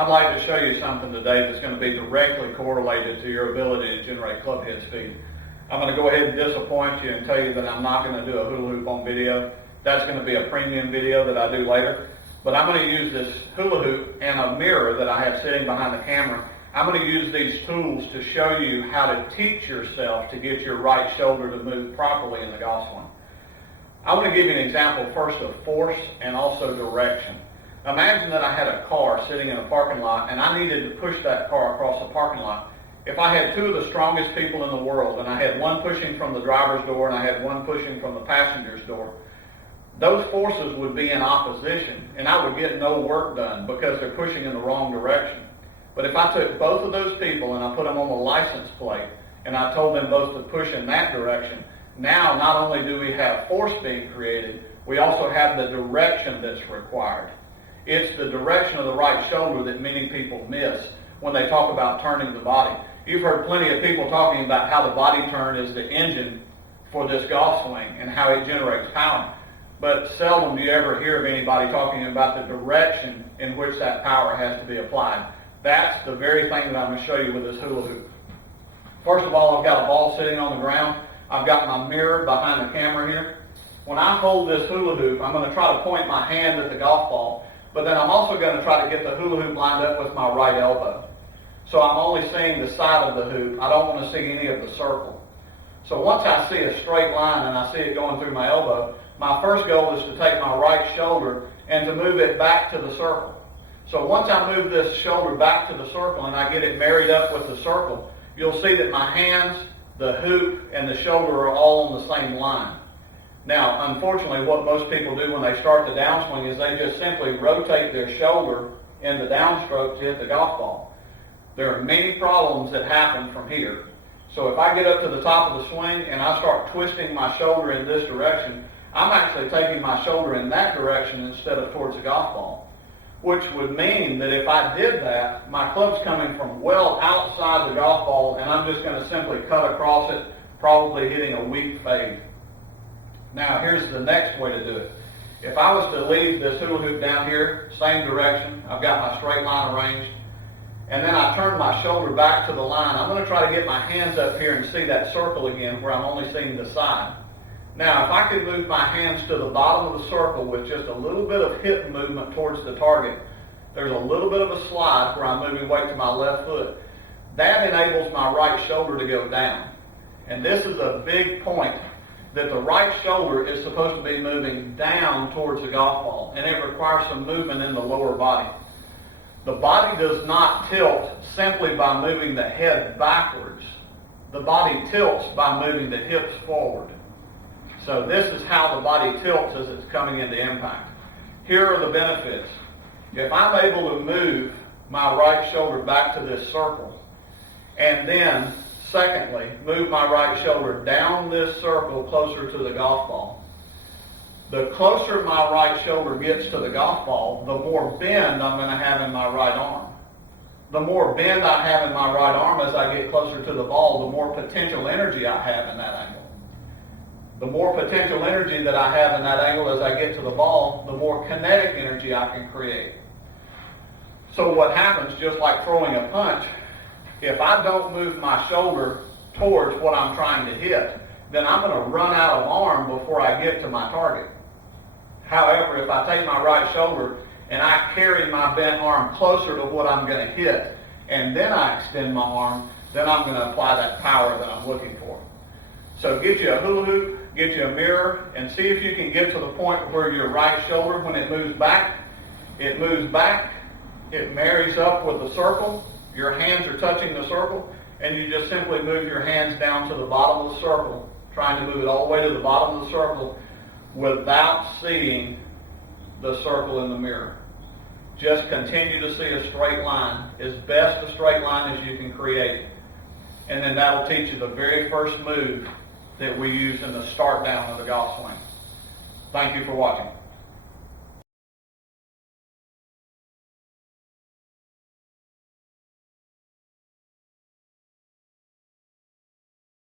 I'd like to show you something today that's going to be directly correlated to your ability to generate club head speed. I'm going to go ahead and disappoint you and tell you that I'm not going to do a hula hoop on video. That's going to be a premium video that I do later. But I'm going to use this hula hoop and a mirror that I have sitting behind the camera. I'm going to use these tools to show you how to teach yourself to get your right shoulder to move properly in the golf swing. I want to give you an example first of force and also direction. Imagine that I had a car sitting in a parking lot and I needed to push that car across the parking lot. If I had two of the strongest people in the world and I had one pushing from the driver's door and I had one pushing from the passenger's door, those forces would be in opposition and I would get no work done because they're pushing in the wrong direction. But if I took both of those people and I put them on the license plate and I told them both to push in that direction, now not only do we have force being created, we also have the direction that's required. It's the direction of the right shoulder that many people miss when they talk about turning the body. You've heard plenty of people talking about how the body turn is the engine for this golf swing and how it generates power. But seldom do you ever hear of anybody talking about the direction in which that power has to be applied. That's the very thing that I'm going to show you with this hula hoop. First of all, I've got a ball sitting on the ground. I've got my mirror behind the camera here. When I hold this hula hoop, I'm going to try to point my hand at the golf ball. But then I'm also going to try to get the hula hoop lined up with my right elbow. So I'm only seeing the side of the hoop. I don't want to see any of the circle. So once I see a straight line and I see it going through my elbow, my first goal is to take my right shoulder and to move it back to the circle. So once I move this shoulder back to the circle and I get it married up with the circle, you'll see that my hands, the hoop, and the shoulder are all on the same line. Now, unfortunately, what most people do when they start the downswing is they just simply rotate their shoulder in the downstroke to hit the golf ball. There are many problems that happen from here. So if I get up to the top of the swing and I start twisting my shoulder in this direction, I'm actually taking my shoulder in that direction instead of towards the golf ball, which would mean that if I did that, my club's coming from well outside the golf ball and I'm just going to simply cut across it, probably hitting a weak fade. Now, here's the next way to do it. If I was to leave this hula hoop down here, same direction, I've got my straight line arranged, and then I turn my shoulder back to the line, I'm going to try to get my hands up here and see that circle again where I'm only seeing the side. Now, if I could move my hands to the bottom of the circle with just a little bit of hip movement towards the target, there's a little bit of a slide where I'm moving weight to my left foot. That enables my right shoulder to go down. And this is a big point, that the right shoulder is supposed to be moving down towards the golf ball, and it requires some movement in the lower body. The body does not tilt simply by moving the head backwards. The body tilts by moving the hips forward. So this is how the body tilts as it's coming into impact. Here are the benefits. If I'm able to move my right shoulder back to this circle, and then secondly, move my right shoulder down this circle closer to the golf ball. The closer my right shoulder gets to the golf ball, the more bend I'm going to have in my right arm. The more bend I have in my right arm as I get closer to the ball, the more potential energy I have in that angle. The more potential energy that I have in that angle as I get to the ball, the more kinetic energy I can create. So what happens, just like throwing a punch, if I don't move my shoulder towards what I'm trying to hit, then I'm going to run out of arm before I get to my target. However, if I take my right shoulder and I carry my bent arm closer to what I'm going to hit, and then I extend my arm, then I'm going to apply that power that I'm looking for. So get you a hula hoop, get you a mirror, and see if you can get to the point where your right shoulder, when it moves back, it marries up with the circle. Your hands are touching the circle, and you just simply move your hands down to the bottom of the circle, trying to move it all the way to the bottom of the circle without seeing the circle in the mirror. Just continue to see a straight line, as best a straight line as you can create. And then that'll teach you the very first move that we use in the start down of the golf swing. Thank you for watching.